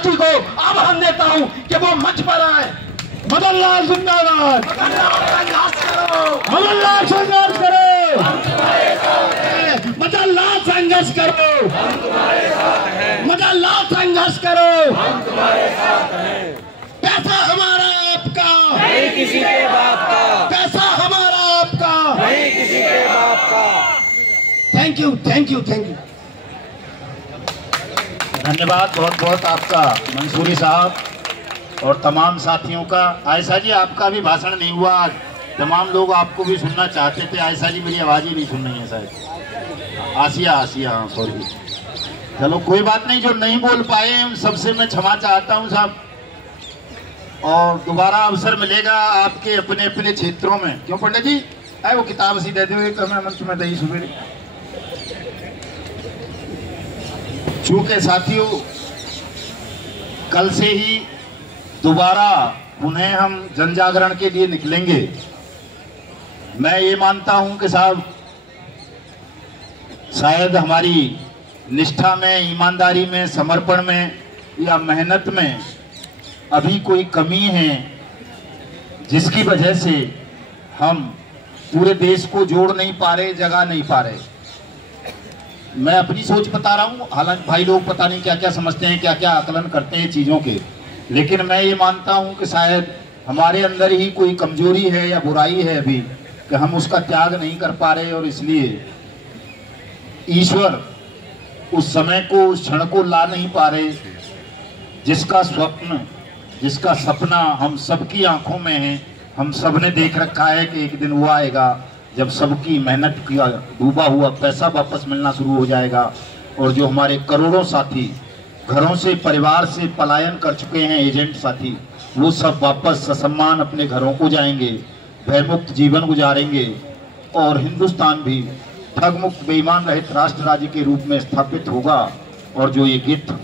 Party को आह्वान देता हूं कि वो मंच पर आए। मदन लाल जिंदाबाद, मदन लाल संघर्ष करो, मदन लाल संघर्ष करो, मदन लाल संघर्ष करो। पैसा हमारा आपका नहीं किसी के बाप का, पैसा हमारा आपका नहीं किसी के बाप का। Thank you, thank you, thank you. धन्यवाद बहुत बहुत आपका मंसूरी साहब और तमाम साथियों का। आयशा जी, आपका भी भाषण नहीं हुआ आज, तमाम लोग आपको भी सुनना चाहते थे। आयशा जी मेरी आवाज़ ही नहीं सुन रही है शायद। आसिया, आसिया, हाँ सॉरी। चलो कोई बात नहीं, जो नहीं बोल पाए उन सबसे मैं क्षमा चाहता हूँ साहब, और दोबारा अवसर मिलेगा आपके अपने अपने क्षेत्रों में। क्यों पंडित जी, आए वो किताब सी दे दो एक, मैं मंच में दही सुबह। चूंकि साथियों कल से ही दोबारा उन्हें हम जन जागरण के लिए निकलेंगे। मैं ये मानता हूं कि साहब शायद हमारी निष्ठा में, ईमानदारी में, समर्पण में या मेहनत में अभी कोई कमी है, जिसकी वजह से हम पूरे देश को जोड़ नहीं पा रहे, जगा नहीं पा रहे। मैं अपनी सोच बता रहा हूँ, हालांकि भाई लोग पता नहीं क्या क्या समझते हैं, क्या क्या आकलन करते हैं चीज़ों के, लेकिन मैं ये मानता हूँ कि शायद हमारे अंदर ही कोई कमजोरी है या बुराई है अभी, कि हम उसका त्याग नहीं कर पा रहे, और इसलिए ईश्वर उस समय को, उस क्षण को ला नहीं पा रहे जिसका स्वप्न, जिसका सपना हम सबकी आंखों में है। हम सब ने देख रखा है कि एक दिन वो आएगा जब सबकी मेहनत का डूबा हुआ पैसा वापस मिलना शुरू हो जाएगा, और जो हमारे करोड़ों साथी घरों से, परिवार से पलायन कर चुके हैं, एजेंट साथी, वो सब वापस ससम्मान अपने घरों को जाएंगे, भयमुक्त जीवन गुजारेंगे, और हिंदुस्तान भी ठगमुक्त, बेईमान रहित राष्ट्र राज्य के रूप में स्थापित होगा। और जो ये गिद्ध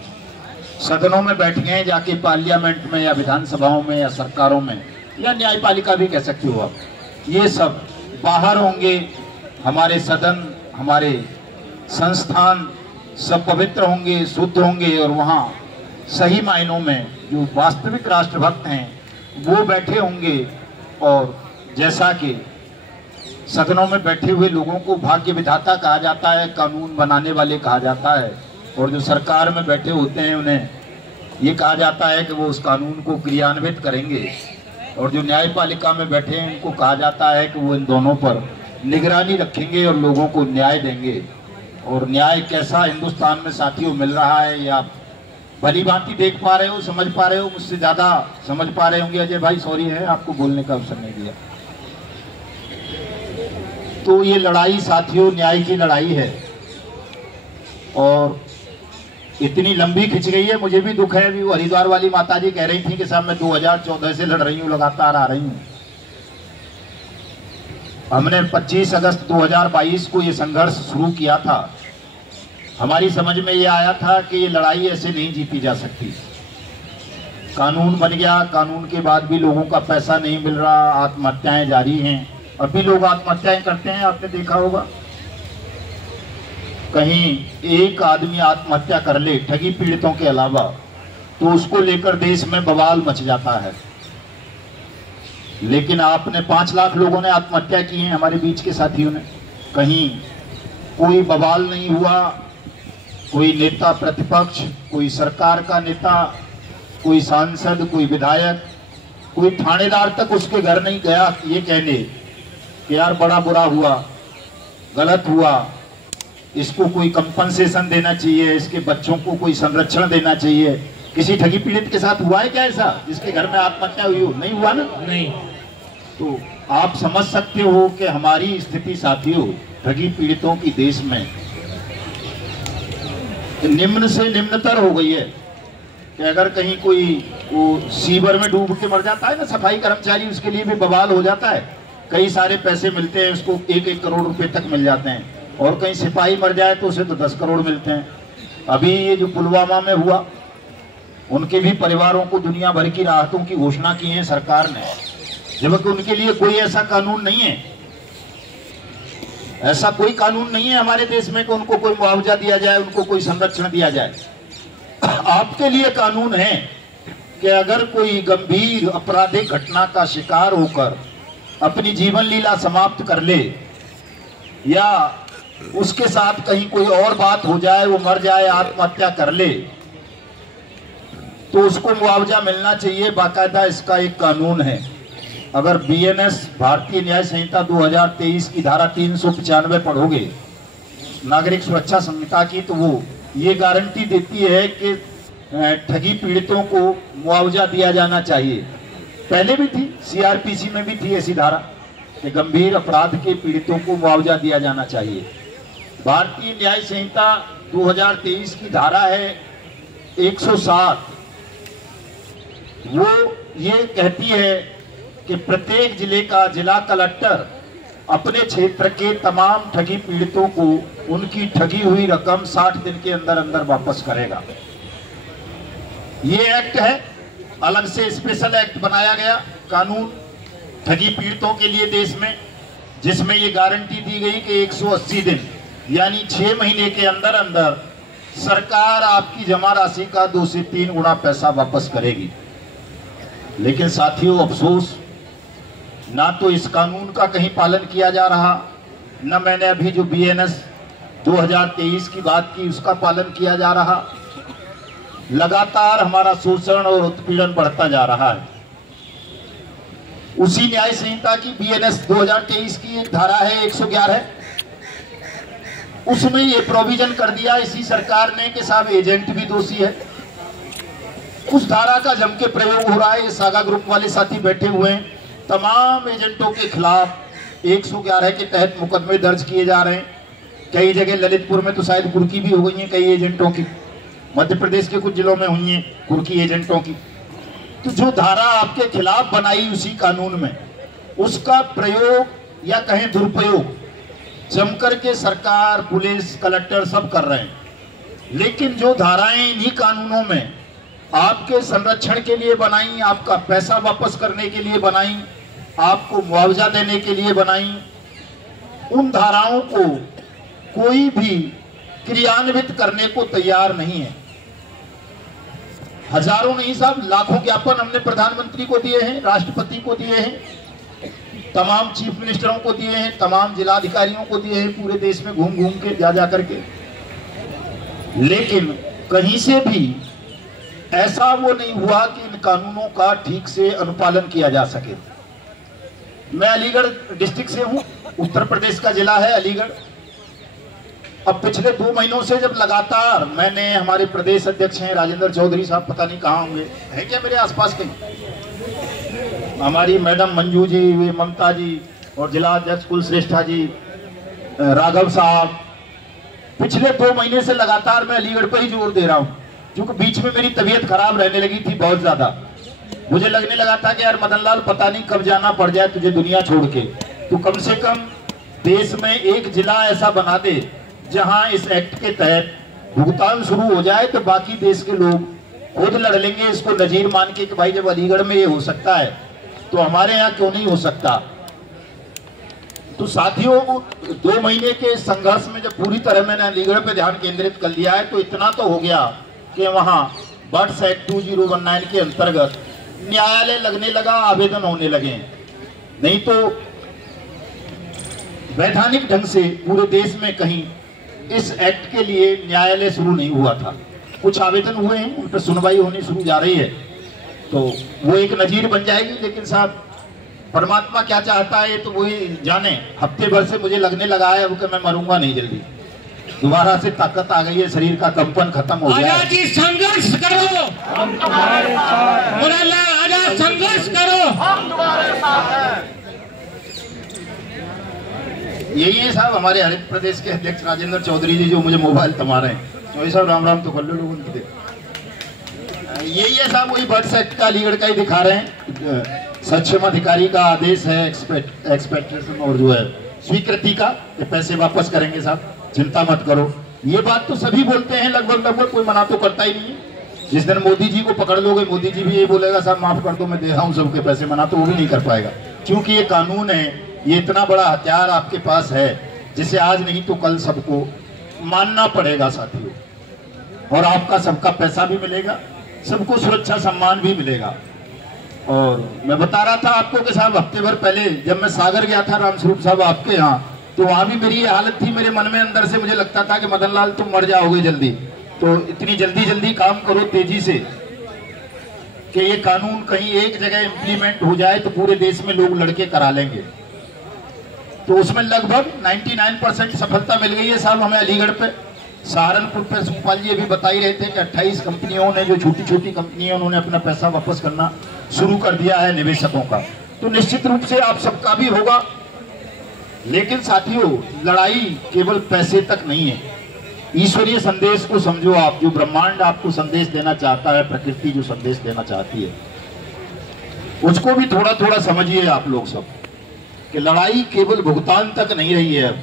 सदनों में बैठ गए, जाके पार्लियामेंट में या विधानसभाओं में या सरकारों में या न्यायपालिका भी कह सकते हो आप, ये सब बाहर होंगे। हमारे सदन, हमारे संस्थान सब पवित्र होंगे, शुद्ध होंगे, और वहाँ सही मायनों में जो वास्तविक राष्ट्रभक्त हैं वो बैठे होंगे। और जैसा कि सदनों में बैठे हुए लोगों को भाग्य विधाता कहा जाता है, कानून बनाने वाले कहा जाता है, और जो सरकार में बैठे होते हैं उन्हें ये कहा जाता है कि वो उस कानून को क्रियान्वित करेंगे, और जो न्यायपालिका में बैठे हैं उनको कहा जाता है कि वो इन दोनों पर निगरानी रखेंगे और लोगों को न्याय देंगे। और न्याय कैसा हिंदुस्तान में साथियों मिल रहा है, ये आप भली भांति देख पा रहे हो, समझ पा रहे हो, मुझसे ज़्यादा समझ पा रहे होंगे। अजय भाई सॉरी है, आपको बोलने का अवसर नहीं दिया। तो ये लड़ाई साथियों न्याय की लड़ाई है, और इतनी लंबी खिंच गई है। मुझे भी दुख है, अभी वो हरिद्वार वाली माता जी कह रही थी कि साहब मैं 2014 से लड़ रही हूँ, लगातार आ रही हूँ। हमने 25 अगस्त 2022 को ये संघर्ष शुरू किया था। हमारी समझ में ये आया था कि ये लड़ाई ऐसे नहीं जीती जा सकती। कानून बन गया, कानून के बाद भी लोगों का पैसा नहीं मिल रहा, आत्महत्याएं जारी हैं, अभी लोग आत्महत्याएं करते हैं, आपने देखा होगा। कहीं एक आदमी आत्महत्या कर ले ठगी पीड़ितों के अलावा, तो उसको लेकर देश में बवाल मच जाता है। लेकिन आपने 5 लाख लोगों ने आत्महत्या की है हमारे बीच के साथियों ने, कहीं कोई बवाल नहीं हुआ। कोई नेता प्रतिपक्ष, कोई सरकार का नेता, कोई सांसद, कोई विधायक, कोई थानेदार तक उसके घर नहीं गया ये कहने कि यार बड़ा बुरा हुआ, गलत हुआ, इसको कोई कंपनसेशन देना चाहिए, इसके बच्चों को कोई संरक्षण देना चाहिए। किसी ठगी पीड़ित के साथ हुआ है क्या ऐसा जिसके घर में आत्महत्या हुई हो? नहीं हुआ ना? नहीं। तो आप समझ सकते हो कि हमारी स्थिति साथियों ठगी पीड़ितों की देश में निम्न से निम्नतर हो गई है कि अगर कहीं कोई वो सीवर में डूब के मर जाता है ना सफाई कर्मचारी, उसके लिए भी बवाल हो जाता है। कई सारे पैसे मिलते हैं उसको, 1-1 करोड़ रुपए तक मिल जाते हैं, और कहीं सिपाही मर जाए तो उसे तो 10 करोड़ मिलते हैं। अभी ये जो पुलवामा में हुआ, उनके भी परिवारों को दुनिया भर की राहतों की घोषणा की है सरकार ने, जबकि उनके लिए कोई ऐसा कानून नहीं है, ऐसा कोई कानून नहीं है हमारे देश में कि उनको कोई मुआवजा दिया जाए, उनको कोई संरक्षण दिया जाए। आपके लिए कानून है कि अगर कोई गंभीर आपराधिक घटना का शिकार होकर अपनी जीवन लीला समाप्त कर ले या उसके साथ कहीं कोई और बात हो जाए, वो मर जाए, आत्महत्या कर ले, तो उसको मुआवजा मिलना चाहिए। बाकायदा इसका एक कानून है। अगर बीएनएस भारतीय न्याय संहिता 2023 की धारा 395 पढ़ोगे नागरिक सुरक्षा संहिता की, तो वो ये गारंटी देती है कि ठगी पीड़ितों को मुआवजा दिया जाना चाहिए। पहले भी थी, सीआरपीसी में भी थी ऐसी धारा कि गंभीर अपराध के पीड़ितों को मुआवजा दिया जाना चाहिए। भारतीय न्याय संहिता 2023 की धारा है 107, वो ये कहती है कि प्रत्येक जिले का जिला कलेक्टर अपने क्षेत्र के तमाम ठगी पीड़ितों को उनकी ठगी हुई रकम 60 दिन के अंदर अंदर वापस करेगा। ये एक्ट है, अलग से स्पेशल एक्ट बनाया गया कानून ठगी पीड़ितों के लिए देश में, जिसमें ये गारंटी दी गई कि 180 दिन यानी 6 महीने के अंदर अंदर सरकार आपकी जमा राशि का 2 से 3 गुना पैसा वापस करेगी। लेकिन साथियों, अफसोस, ना तो इस कानून का कहीं पालन किया जा रहा, न मैंने अभी जो बीएनएस 2023 की बात की उसका पालन किया जा रहा। लगातार हमारा शोषण और उत्पीड़न बढ़ता जा रहा है। उसी न्याय संहिता की बीएनएस 2023 की एक धारा है 111, उसमें ये प्रोविजन कर दिया इसी सरकार ने कि साहब एजेंट भी दोषी है। उस धारा का जम के प्रयोग हो रहा है। ये सागा ग्रुप वाले साथी बैठे हुए हैं, तमाम एजेंटों के खिलाफ 111 के तहत मुकदमे दर्ज किए जा रहे हैं। कई जगह ललितपुर में तो शायद कुर्की भी हो गई है, कई एजेंटों की, मध्य प्रदेश के कुछ जिलों में हुई है कुर्की एजेंटों की। तो जो धारा आपके खिलाफ बनाई उसी कानून में, उसका प्रयोग या कहें दुरुपयोग जमकर के सरकार, पुलिस, कलेक्टर सब कर रहे हैं। लेकिन जो धाराएं इन्हीं कानूनों में आपके संरक्षण के लिए बनाई, आपका पैसा वापस करने के लिए बनाई, आपको मुआवजा देने के लिए बनाई, उन धाराओं को कोई भी क्रियान्वित करने को तैयार नहीं है। हजारों नहीं साहब, लाखों ज्ञापन हमने प्रधानमंत्री को दिए हैं, राष्ट्रपति को दिए हैं, तमाम चीफ मिनिस्टरों को दिए हैं, तमाम जिलाधिकारियों को दिए हैं, पूरे देश में घूम घूम के जा करके। लेकिन कहीं से भी ऐसा वो नहीं हुआ कि इन कानूनों का ठीक से अनुपालन किया जा सके। मैं अलीगढ़ डिस्ट्रिक्ट से हूं, उत्तर प्रदेश का जिला है अलीगढ़। अब पिछले 2 महीनों से जब लगातार मैंने, हमारे प्रदेश अध्यक्ष हैं राजेंद्र चौधरी साहब, पता नहीं कहाँ होंगे, है क्या मेरे आसपास कहीं, हमारी मैडम मंजू जी, ममता जी, और जिला अध्यक्ष कुलश्रेष्ठा जी, राघव साहब, पिछले 2 महीने से लगातार मैं अलीगढ़ पर ही जोर दे रहा हूँ। क्योंकि बीच में मेरी तबीयत खराब रहने लगी थी बहुत ज्यादा, मुझे लगने लगा था कि यार मदन लाल पता नहीं कब जाना पड़ जाए तुझे दुनिया छोड़ के, तो कम से कम देश में एक जिला ऐसा बना दे जहां इस एक्ट के तहत भुगतान शुरू हो जाए, तो बाकी देश के लोग खुद लड़ लेंगे इसको नजीर मान के कि भाई जब अलीगढ़ में ये हो सकता है तो हमारे यहाँ क्यों नहीं हो सकता। तो साथियों, 2 महीने के संघर्ष में जब पूरी तरह मैंने अलीगढ़ पे ध्यान केंद्रित कर लिया है, तो इतना तो हो गया कि वहां बर्ड्स एक्ट 2019 के अंतर्गत न्यायालय लगने लगा, आवेदन होने लगे। नहीं तो वैधानिक ढंग से पूरे देश में कहीं इस एक्ट के लिए न्यायालय शुरू नहीं हुआ था। कुछ आवेदन हुए हैं, उन पर सुनवाई होनी शुरू जा रही है, तो वो एक नजीर बन जाएगी। लेकिन साहब, परमात्मा क्या चाहता है तो वही जाने। हफ्ते भर से मुझे लगने लगा है कि मैं मरूंगा नहीं, जल्दी दोबारा से ताकत आ गई है, शरीर का कंपन खत्म हो गया। आजादी संघर्ष करो, हम तुम्हारे साथ हैं। आजाद संघर्ष करो, हम तुम्हारे साथ हैं। यही है साहब हमारे हरित प्रदेश के अध्यक्ष राजेंद्र चौधरी जी, जो मुझे मोबाइल थमा रहे हैं। चौधरी साहब राम राम तो कर लो लोगों की। यही है साहब, वही बर्ड्स एक्ट का अलीगढ़ का ही दिखा रहे हैं। सक्षम अधिकारी का आदेश है एक्सपेक्टेशन और जो है स्वीकृति का, पैसे वापस करेंगे साहब, चिंता मत करो। ये बात तो सभी बोलते हैं लगभग, कोई मना तो करता ही नहीं है। जिस दिन मोदी जी को पकड़ लोगे, मोदी जी भी ये बोलेगा साहब माफ कर दो, मैं दे रहा हूँ सबके पैसे, मना तो वो भी नहीं कर पाएगा। क्योंकि ये कानून है, ये इतना बड़ा हथियार आपके पास है जिसे आज नहीं तो कल सबको मानना पड़ेगा साथियों। और आपका सबका पैसा भी मिलेगा, सबको सुरक्षा सम्मान भी मिलेगा। और मैं बता रहा था आपको कि साहब हफ्ते भर पहले जब मैं सागर गया था रामस्वरूप साहब आपके यहाँ, तो वहां भी मेरी ये हालत थी, मेरे मन में अंदर से मुझे लगता था कि मदन लाल तुम मर जाओगे जल्दी, तो इतनी जल्दी काम करो तेजी से कि ये कानून कहीं एक जगह इम्प्लीमेंट हो जाए तो पूरे देश में लोग लड़के करा लेंगे। तो उसमें लगभग 99% सफलता मिल गई है साहब हमें अलीगढ़ पे। सहारनपुर पे सुखपाल जी अभी बता ही रहे थे कि 28 कंपनियों ने, जो छोटी छोटी कंपनियां, उन्होंने अपना पैसा वापस करना शुरू कर दिया है निवेशकों का। तो निश्चित रूप से आप सबका भी होगा। लेकिन साथियों, लड़ाई केवल पैसे तक नहीं है, ईश्वरीय संदेश को समझो आप। जो ब्रह्मांड आपको संदेश देना चाहता है, प्रकृति जो संदेश देना चाहती है, उसको भी थोड़ा थोड़ा समझिए आप लोग सब कि लड़ाई केवल भुगतान तक नहीं रही है। अब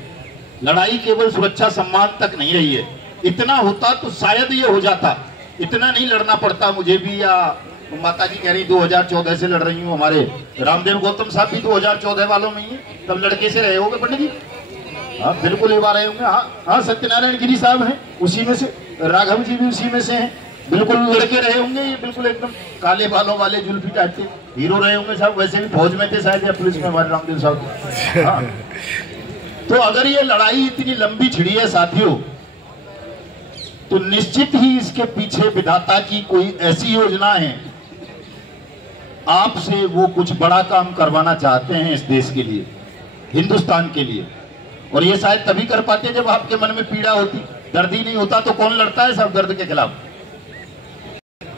लड़ाई केवल सुरक्षा सम्मान तक नहीं रही है। इतना होता तो शायद ये हो जाता, इतना नहीं लड़ना पड़ता मुझे भी, या माता जी कह रही 2014 से लड़ रही हूँ, हमारे रामदेव गौतम साहब भी 2014 वालों में ही, तब लड़के से रहे होंगे पंडित जी। हाँ बिल्कुल ये बात रहे होंगे। हाँ सत्यनारायण गिरी साहब हैं उसी में से, राघव जी भी उसी में से हैं, बिल्कुल लड़के रहे होंगे। ये बिल्कुल एकदम काले बालों वाले जुल्फी टाइप के हीरो रहे होंगे साहब। वैसे भी फौज में थे शायद या पुलिस में हमारे रामदेव साहब। हाँ। तो अगर ये लड़ाई इतनी लंबी छिड़ी है साथियों, तो निश्चित ही इसके पीछे विधाता की कोई ऐसी योजना है, आपसे वो कुछ बड़ा काम करवाना चाहते हैं इस देश के लिए, हिंदुस्तान के लिए। और ये शायद तभी कर पाते जब आपके मन में पीड़ा होती। दर्द ही नहीं होता तो कौन लड़ता है सब दर्द के खिलाफ।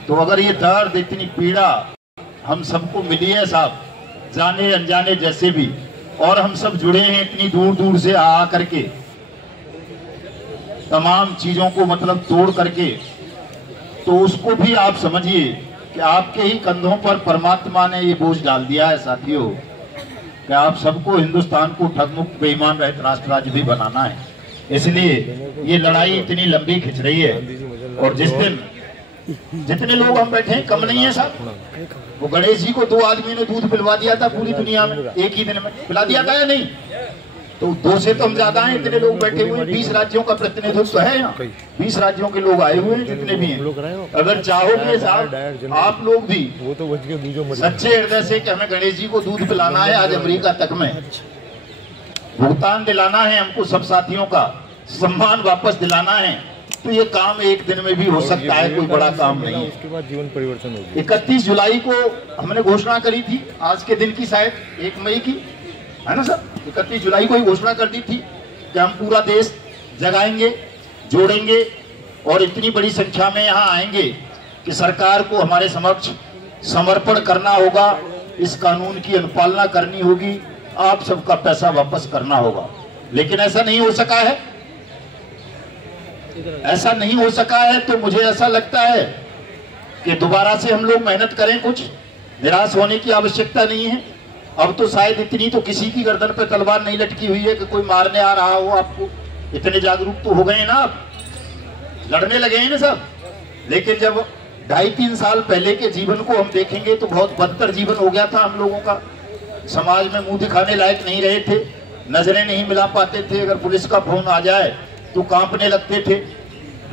तो अगर ये दर्द, इतनी पीड़ा हम सबको मिली है साहब, जाने अनजाने जैसे भी, और हम सब जुड़े हैं इतनी दूर दूर से आ करके, तमाम चीजों को मतलब तोड़ करके, तो उसको भी आप समझिए कि आपके ही कंधों पर परमात्मा ने ये बोझ डाल दिया है साथियों, कि आप सबको हिंदुस्तान को ठगमुक्त बेईमान रहित राष्ट्र राज्य भी बनाना है। इसलिए ये लड़ाई इतनी लंबी खिंच रही है। और जिस दिन जितने लोग हम बैठे हैं कम नहीं है साहब, वो गणेश जी को 2 आदमी ने दूध पिलवा दिया था पूरी दुनिया में, एक ही दिन में पिला दिया था या नहीं? तो 2 से तो हम ज्यादा हैं, इतने लोग बैठे हुए हैं। 20 राज्यों का प्रतिनिधित्व है यहाँ, 20 राज्यों के लोग आए हुए हैं जितने भी हैं। अगर चाहोगे साहब आप लोग भी सच्चे हृदय से कि हमें गणेश जी को दूध पिलाना है, आज अमेरिका तक में भुगतान दिलाना है हमको, सब साथियों का सम्मान वापस दिलाना है, तो ये काम एक दिन में भी हो सकता है, कोई बड़ा काम नहीं है। उसके बाद जीवन परिवर्तन होगा। 31 जुलाई को हमने घोषणा करी थी, आज के दिन की शायद 1 मई की है ना सर, 31 जुलाई को ही घोषणा कर दी थी कि हम पूरा देश जगाएंगे, जोड़ेंगे और इतनी बड़ी संख्या में यहाँ आएंगे कि सरकार को हमारे समक्ष समर्पण करना होगा, इस कानून की अनुपालना करनी होगी, आप सबका पैसा वापस करना होगा। लेकिन ऐसा नहीं हो सका है, ऐसा नहीं हो सका है। तो मुझे ऐसा लगता है कि दोबारा से हम लोग मेहनत करें, कुछ निराश होने की आवश्यकता नहीं है। अब तो शायद इतनी तो किसी की गर्दन पे तलवार नहीं लटकी हुई है कि कोई मारने आ रहा हो आपको। इतने जागरूक तो हो गए ना, आप लड़ने लगे हैं ना सब। लेकिन जब 2.5-3 साल पहले के जीवन को हम देखेंगे तो बहुत बदतर जीवन हो गया था हम लोगों का। समाज में मुंह दिखाने लायक नहीं रहे थे, नजरें नहीं मिला पाते थे। अगर पुलिस का फोन आ जाए तो कांपने लगते थे,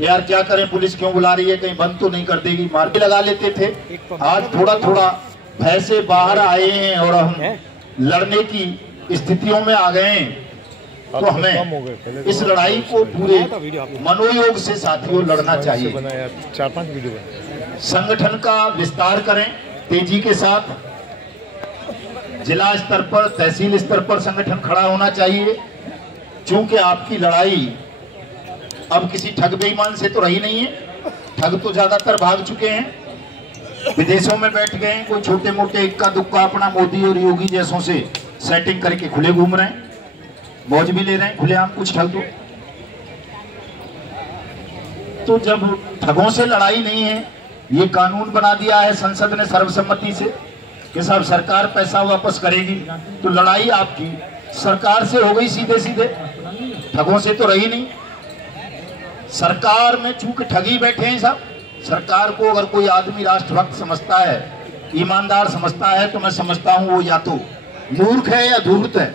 यार क्या करें, पुलिस क्यों बुला रही है, कहीं बंद तो नहीं कर देगी, मार के लगा लेते थे। आज थोड़ा थोड़ा भय से बाहर आए हैं और हम लड़ने की स्थितियों में आ गए हैं। तो हमें इस लड़ाई को पूरे मनोयोग से साथियों लड़ना चाहिए। 4-5 वीडियो संगठन का विस्तार करें तेजी के साथ, जिला स्तर पर, तहसील स्तर पर संगठन खड़ा होना चाहिए। क्योंकि आपकी लड़ाई अब किसी ठग बेईमान से तो रही नहीं है। ठग तो ज्यादातर भाग चुके हैं, विदेशों में बैठ गए हैं, कोई छोटे मोटे इक्का दुक्का अपना मोदी और योगी जैसों से सेटिंग करके खुले घूम रहे हैं, मौज भी ले रहे हैं खुलेआम कुछ ठग दो। तो जब ठगों से लड़ाई नहीं है, ये कानून बना दिया है संसद ने सर्वसम्मति से कि साहब सरकार पैसा वापस करेगी, तो लड़ाई आपकी सरकार से हो गई सीधे सीधे, ठगों से तो रही नहीं। सरकार में चूंकि ठगी बैठे हैं साहब, सरकार को अगर कोई आदमी राष्ट्रभक्त समझता है, ईमानदार समझता है, तो मैं समझता हूं वो या तो मूर्ख है या धूर्त है।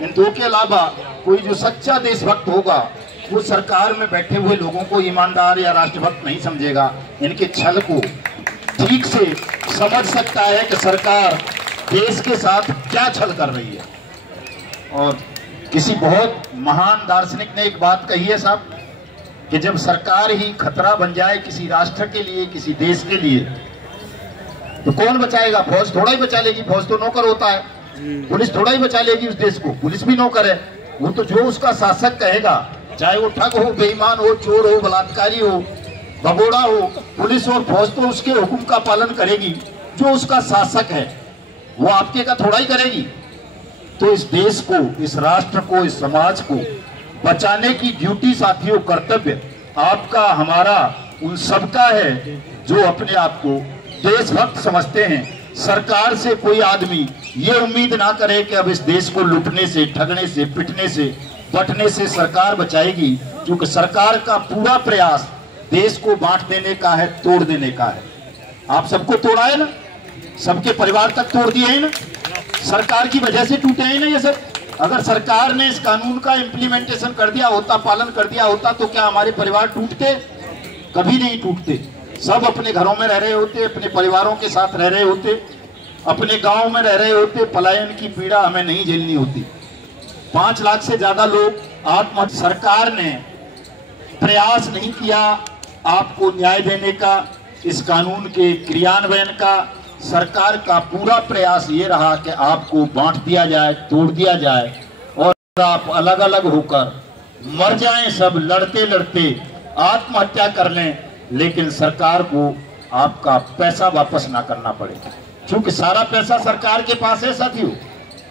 इन दो के अलावा कोई जो सच्चा देशभक्त होगा वो सरकार में बैठे हुए लोगों को ईमानदार या राष्ट्रभक्त नहीं समझेगा। इनके छल को ठीक से समझ सकता है कि सरकार देश के साथ क्या छल कर रही है। और किसी बहुत महान दार्शनिक ने एक बात कही है साहब कि जब सरकार ही खतरा बन जाए किसी राष्ट्र के लिए, किसी देश के लिए, तो कौन बचाएगा? फौज थोड़ा ही बचा लेगी, फौज तो नौकर होता है। पुलिस थोड़ा ही बचा लेगी उस देश को, पुलिस भी नौकर है। वो तो जो उसका शासक कहेगा, चाहे वो ठग हो, बेईमान हो, चोर हो, बलात्कारी हो, भगोड़ा हो, पुलिस और फौज तो उसके हुक्म का पालन करेगी। जो उसका शासक है वो आपके का थोड़ा ही करेगी। तो इस देश को, इस राष्ट्र को, इस समाज को बचाने की ड्यूटी साथियों, कर्तव्य आपका, हमारा, उन सबका है जो अपने आप को देशभक्त समझते हैं। सरकार से कोई आदमी ये उम्मीद ना करे कि अब इस देश को लूटने से, ठगने से, पिटने से, बंटने से सरकार बचाएगी, क्योंकि सरकार का पूरा प्रयास देश को बांट देने का है, तोड़ देने का है। आप सबको तोड़ा है ना, सबके परिवार तक तोड़ दिए हैं ना, सरकार की वजह से टूटे हैं ना ये सब। अगर सरकार ने इस कानून का इम्प्लीमेंटेशन कर दिया होता, पालन कर दिया होता, तो क्या हमारे परिवार टूटते? कभी नहीं टूटते। सब अपने घरों में रह रहे होते, अपने परिवारों के साथ रह रहे होते, अपने गांव में रह रहे होते। पलायन की पीड़ा हमें नहीं झेलनी होती। 5 लाख से ज्यादा लोग आत्महत्या। सरकार ने प्रयास नहीं किया आपको न्याय देने का, इस कानून के क्रियान्वयन का। सरकार का पूरा प्रयास ये रहा कि आपको बांट दिया जाए, तोड़ दिया जाए और आप अलग अलग होकर मर जाएं, सब लड़ते लड़ते आत्महत्या कर लें, लेकिन सरकार को आपका पैसा वापस ना करना पड़े। क्योंकि सारा पैसा सरकार के पास है साथियों।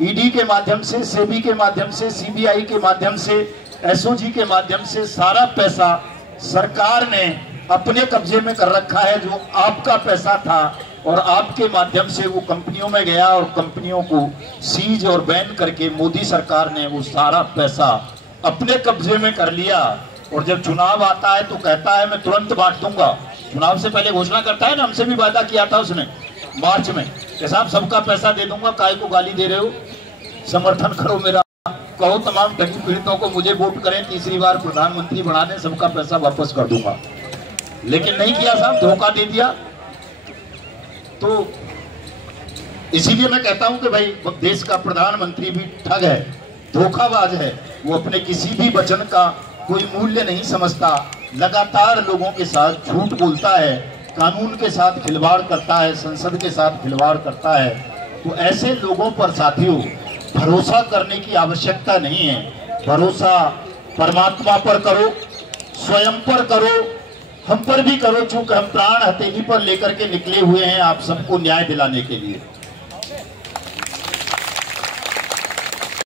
ईडी के माध्यम से, सेबी के माध्यम से, सीबीआई के माध्यम से, एसओजी के माध्यम से सारा पैसा सरकार ने अपने कब्जे में कर रखा है। जो आपका पैसा था और आपके माध्यम से वो कंपनियों में गया और कंपनियों को सीज और बैन करके मोदी सरकार ने वो सारा पैसा अपने कब्जे में कर लिया। और जब चुनाव आता है तो कहता है मैं तुरंत बांट दूंगा। चुनाव से पहले घोषणा करता है ना, हमसे भी वादा किया था उसने मार्च में कि साहब सबका पैसा दे दूंगा, काय को गाली दे रहे हो, समर्थन करो मेरा, कहो तमाम ठगी पीड़ितों को मुझे वोट करें, तीसरी बार प्रधानमंत्री बना दें, सबका पैसा वापस कर दूंगा। लेकिन नहीं किया साहब, धोखा दे दिया। तो इसीलिए मैं कहता हूं कि भाई देश का प्रधानमंत्री भी ठग है, धोखाबाज है। वो अपने किसी भी वचन का कोई मूल्य नहीं समझता, लगातार लोगों के साथ झूठ बोलता है, कानून के साथ खिलवाड़ करता है, संसद के साथ खिलवाड़ करता है। तो ऐसे लोगों पर साथियों भरोसा करने की आवश्यकता नहीं है। भरोसा परमात्मा पर करो, स्वयं पर करो, हम पर भी करो, चूंकि हम प्राण हथेली पर लेकर के निकले हुए हैं आप सबको न्याय दिलाने के लिए।